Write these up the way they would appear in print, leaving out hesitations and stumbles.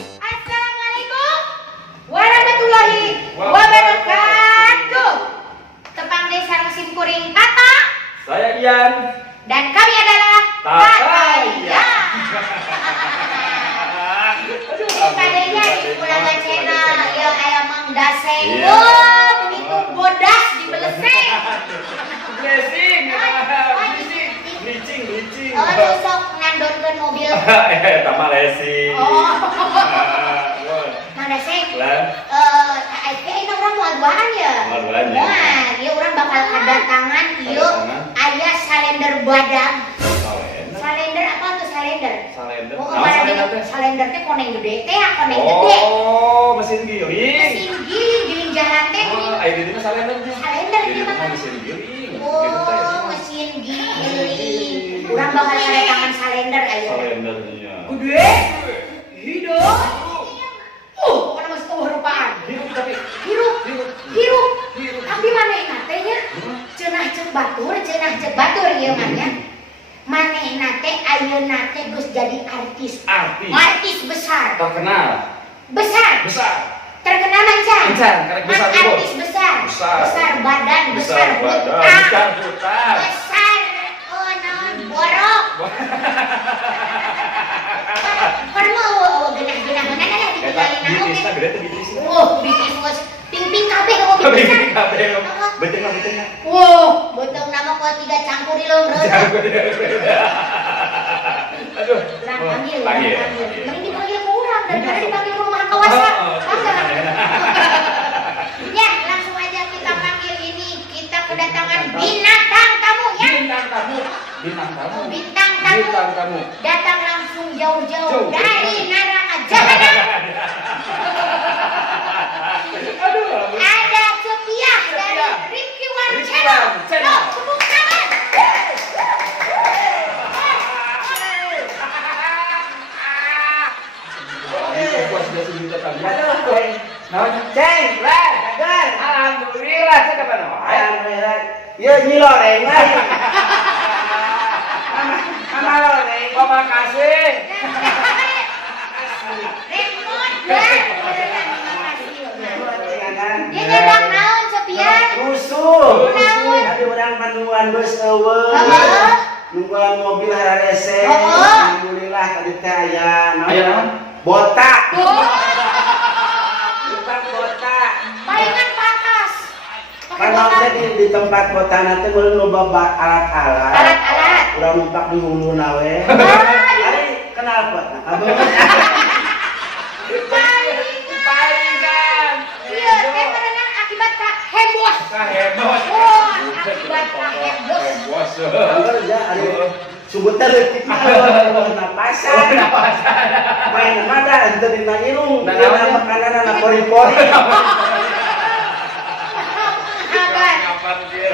Assalamualaikum warahmatullahi wabarakatuh. Tepang Desa Musim Kuring Tata. Saya Ian. Dan kami adalah Tataya. Kadenya di Pulaga Channel. Ya ayam Mang Daseng. Iya. Wah, begitu bodas di beleseng. Blessing. Licing. Oh, lu sok ngandorkeun mobil. Tama lesing. Oh. Mang Daseng. Lan. Ini orang mau aduan ya? Mau aduan ya. Wah, dia orang bakal kedatangan yuk aya salender badang. Salender apa tuh salender? Salender. Oh, Nah, salender teh. salender teh koneng gede teh, koneng gede. Oh, mesin giling. Mesin giling jalan teh. Oh, ai di dieu salender teh. Salender Di dieu gimana? mesin giling. Oh, mesin giling. Urang bakal kedatangan salender ayo. Salendernya. Gede. Hidup. Pokoknya masih tahu rupaan. Hirup tapi Hirup. Tapi mana nate nya? Cenah cek batur ieu mah nya. Manehna teh ayeuna teh geus jadi artis. Artis besar. terkenal. Besar. Terkenal mancan. Karek besar dulu. Artis besar. Besar Badan, besar buta. Besar buta. Besar naon borok. Karena genah-genah mana lah ditinggalin aku Bitisna teh. gede teh bitisna. Bitis geus ping-ping kabeh bitisna. Beteng. Betul nama kau tidak campur di lomba. Aduh. Panggil. Mending dipanggil ke orang daripada dipanggil ke rumah kawasan. Ya, langsung aja kita panggil ini. Kita kedatangan bintang tamu ya. Bintang tamu. Datang langsung jauh-jauh dari neraka jahanam. Ada Sofiah dari Rifki One Channel. Loh, tepuk tangan. Alhamdulillah, saya kapan? Alhamdulillah. Ya nyiloreng lah. Mama loreng. Terima kasih. Remote lah. Dia nyedak naon Sofiah? Rusuh. Naon? Ada orang panduan bus eueuh. Heeh. Nungguan mobil hararese. Heeh. Alhamdulillah tadi teh aya naon? Botak. Oh, Bukan botak. palingan patas. Pakai Karena botak. di tempat botak nanti mulai loba alat-alat. Alat-alat. Urang numpak di hulu nawe. Ari kenal botak. Palingan. Iya, teh berenang akibat heboh. Heboh. Oh, akibat heboh. Bos. Angger ya ari subutan leutik napasan. Main mada henteu dina irung, Nah, dina naon? makanan na pori-pori. Kabar. Kapan dia?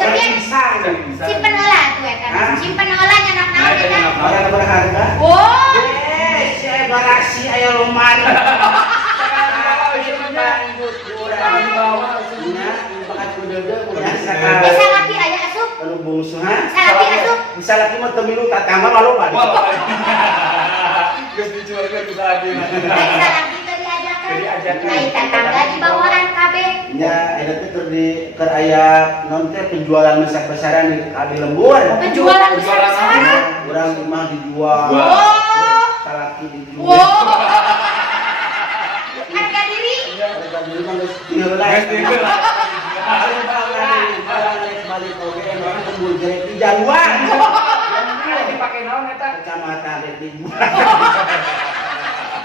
Cepian. Simpen heula tuh eta. Hah? Simpen heula nyanak naon eta. Barang berharga. Oh, Si barasi aya lomari. bisa laki aya asup. Anu bungsu ha? Salaki asup. Bisa laki mah teu milu tatangga mah loba. Geus dijualkeun bisa lagi. Bisa laki teh diajakan. Diajakan. Ai tetangga di bawaan kabeh. Nya eta teh keur aya non teh penjualan besar-besaran di lembur. Penjualan besar-besaran. Urang mah dijual. Oh. Salaki dijual. Wow. Harga diri. Harga diri mah geus diheula. Balik oge emang kumpul gerek di Januan. Dipake naon eta? Kecamatan rek dijual.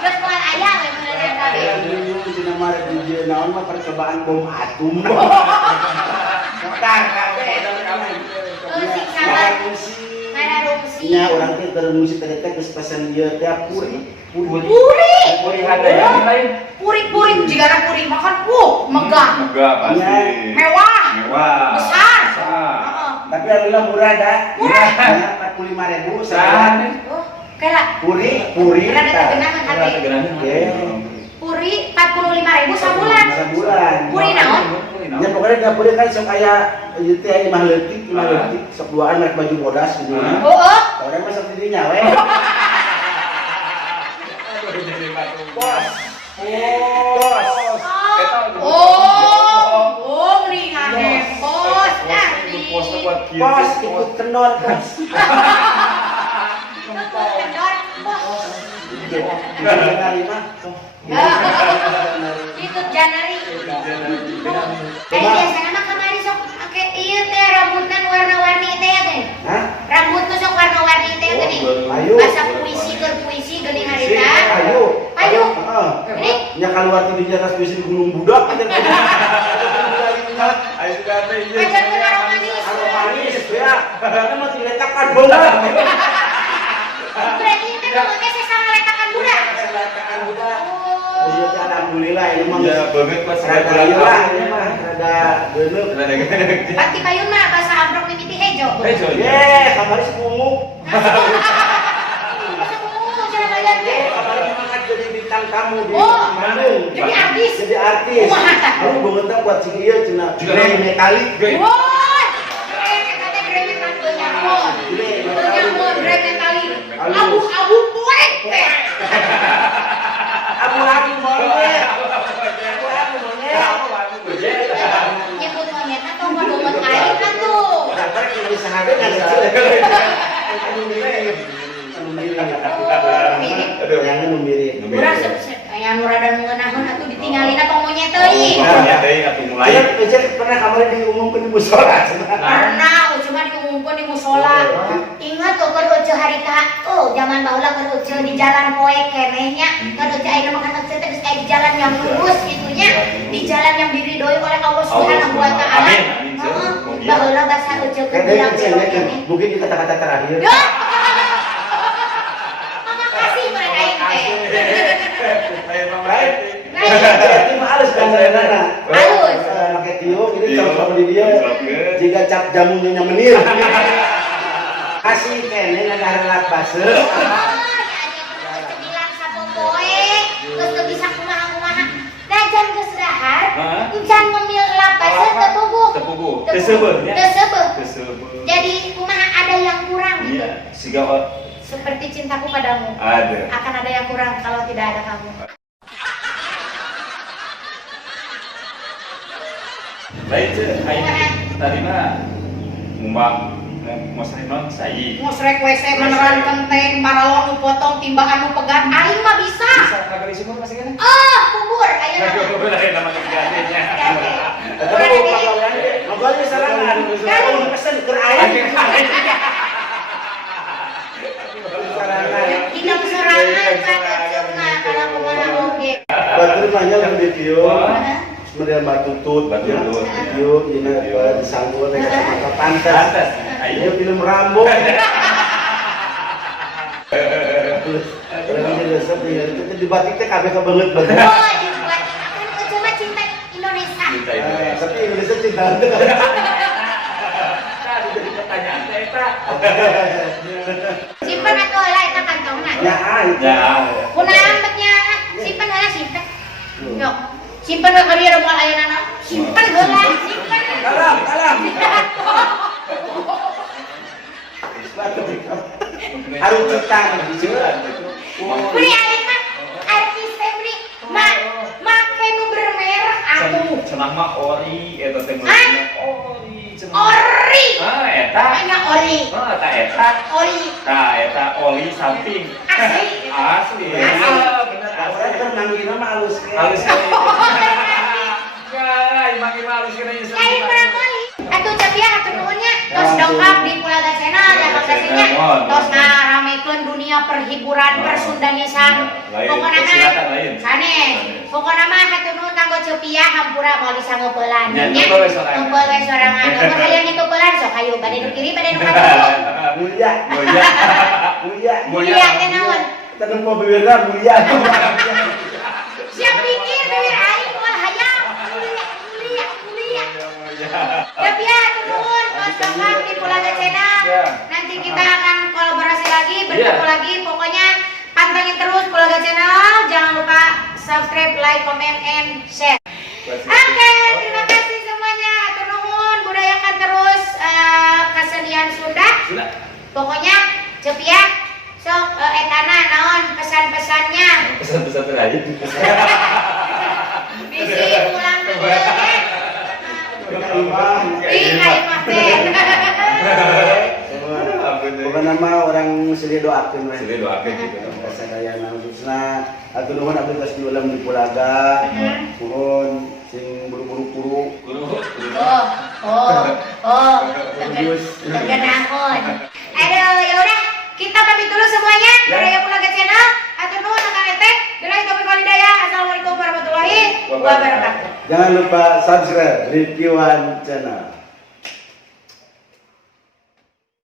Geus moal aya we meunang kabeh. Ya dulu cenah mah rek dijual naon mah percobaan bom atom. Tar kabeh eta Musik sabar. musik. Mana rungsi. Nya urang teh keur musik teh geus pesen ieu teh puri. Puri Hadaya lain. Puri jigana puri makan megah. Megah pasti. Mewah. Besar. Heeh. Tapi alhamdulillah murah dah. Murah. Ya 45.000 saja. Oh, kira Puri. Rada tegenahan hati. Oke. pura puri 45.000 sebulan. Sebulan. Puri naon? Ya pokoknya dapurnya kan sok kayak ieu teh aya mah leutik sok duaan rek baju bodas gitu. Oh. Orang mah sok didinya we. Bos. Oh, ngeringan bos. Bos ikut kendor bos. Kendor bos. Janari mah. Ikut Janari. Biasanya mah kamari sok make ieu teh rambutan warna-warni teh teh. Hah? Rambut tuh sok warna-warni teh gini. Ayo. Bahasa puisi keur puisi geuning harita. Ayo. Ayo. Heeh. Ini Nya keluar di atas puisi di Gunung Budak aja. Ayo sudah ada iya. ajar ke arah manis. Halo manis ya. Karena mah diletakkan bola. Berarti itu ngomongnya sesama letakan budak. Letakkan budak. Oh. Iya teh alhamdulillah ini mah. Ya banget pas Rada ieu lah ini mah rada geuneup. Ada gede. Pati payun mah bahasa amprok mimiti hejo. Hejo. Ye, kamari sepungu. Masa ngomong cara bayar teh. Kamari mah jadi bintang tamu di Oh, Bandung. jadi artis. Jadi artis. Kumaha tah? Lalu banget buat sing ieu cenah. Juga Grey metalik. Woi. Kata gremet tante nyamun. Tante nyamun gremet tali. Abu-abu poek teh. Abu-abu monyet. Abu-abu monyet. Nyebut monyet atau ngomong air atuh. Dapat yang disahabat kan. Anu mirip. Anu mirip. Jangan nu mirip. Urang aya nu rada ngeunahun atuh ditinggalin atau monyet teuing. Ya deui atuh mulai. Ejek pernah kamari diumumkeun di musola. Pernah cuma diumumkeun di musola. Ingat tuh keur euceuh harita, zaman baheula keur euceuh di jalan poek kenehnya, keur euceuh ayeuna mah kan euceuh teh geus aya di jalan yang lurus gitu nya, di jalan yang diridhoi oleh Allah Subhanahu wa taala. Amin, amin. Heeh, baheula basa euceuh keur bilang keneh. Mungkin di kata-kata terakhir. Ya. Makasih pada aing teh. Baik. Jadi mah halus kan sebenarnya. Halus. Pakai tiup ini sama di dia. Jika cap jamunya nya menir. Kasih kene ngagarelak baseuh. Bilang sapopoe, geus teu bisa kumaha-kumaha. Dajan geus dahar, encan ngemil lapasnya tetubuh. Tepugu. Teu seubeul nya. Teu seubeul. Teu seubeul. Jadi kumaha ada yang kurang gitu. Iya, siga Seperti cintaku padamu. ada. Akan ada yang kurang kalau tidak ada kamu. Lain teh aing tadi mah ngumbang mosrek non sai. Ngosrek WC meneran kenteng, paralon nu potong, timbaan nu pegat, aing mah bisa. Bisa kagak sumur masih kan? Kubur aya nama. Kagak lain nama gantinya. Tapi ngobrolnya sarangan. Kalau pesen keur aing. Sarangan. Tidak serangan pada cuma kalau kumaha oge. Batur nanya di video. Mana? Kemudian batutut, Batutut. video, ini disambung dengan kata pantas. Pantas. Ayo film Rambo. Orang jadi resep itu di batik teh kabeh banget banget. Oh, dibuat kan cuma cinta Indonesia. Cinta Indonesia. Tapi Indonesia cinta. Tadi jadi pertanyaan teh eta. Simpen atuh heula eta kantongna. Ya, Ya. Kunaha ampetnya? Simpen heula simpen. Yok. Simpen we keur ieu moal ayeuna. Simpen heula, simpen. kalam. Harus cutang. Beli aing mah artis teh beli make nu bermerek atuh. Cenah mah ori eta teh meulina ori cenah. Ori. Eta. Anya ori. Ta eta. Ori. Ta eta oli samping. Asli. Asli. Asli. Bener Saya asli. kan manggilna mah halus ke. Halus kali. Ya, imang halus kena ieu. Lain perang kali. Atuh Capia atuh nuhunnya. Tos dongkap di Kulaga Channel ya kapasinya. Tos ngaramekeun dunia perhiburan persundanisan. Pokona silakan lain. sanes. Pokona mah atuh nuhun kanggo Capia hampura moal disanggeupelan. Ya, ngumpul we sorangan. Ngumpul we sorangan. Mun aya ngikeupelan sok hayu bade nu kiri bade nu kanan. Mulia. Mulia. Mulia. Mulia teh naon? Tanam po bibirna mulia. Siap pikir bibir aing moal hayam. Mulia. Tapi ya, turun, Mas Bangkam di Kulaga Channel. Ya. Nanti kita akan kolaborasi lagi, bertemu Ya. lagi. Pokoknya pantengin terus Kulaga Channel. Jangan lupa subscribe. subscribe, like, comment, and share. Oke, terima kasih semuanya. Atur nuhun, budayakan terus kesenian Sunda. Sudah. Pokoknya cepia sok etana naon pesan-pesannya. Pesan-pesan terakhir. Bisi ulang dulu ya. Ih, kaimah teh. Bukan nama orang sili doakeun we. Sili doakeun gitu. Kasadayana khususna atuh nuhun abdi tos diulam di Pulaga. Nuhun sing buru-buru puru. Tergenahun. Aduh, ya udah, kita pamit dulu semuanya. Budaya Pulaga Channel. Atur nuhun akang eteh. Billahi taufiq wal hidayah. Assalamualaikum warahmatullahi wabarakatuh. Jangan lupa subscribe Rifkiwan Channel.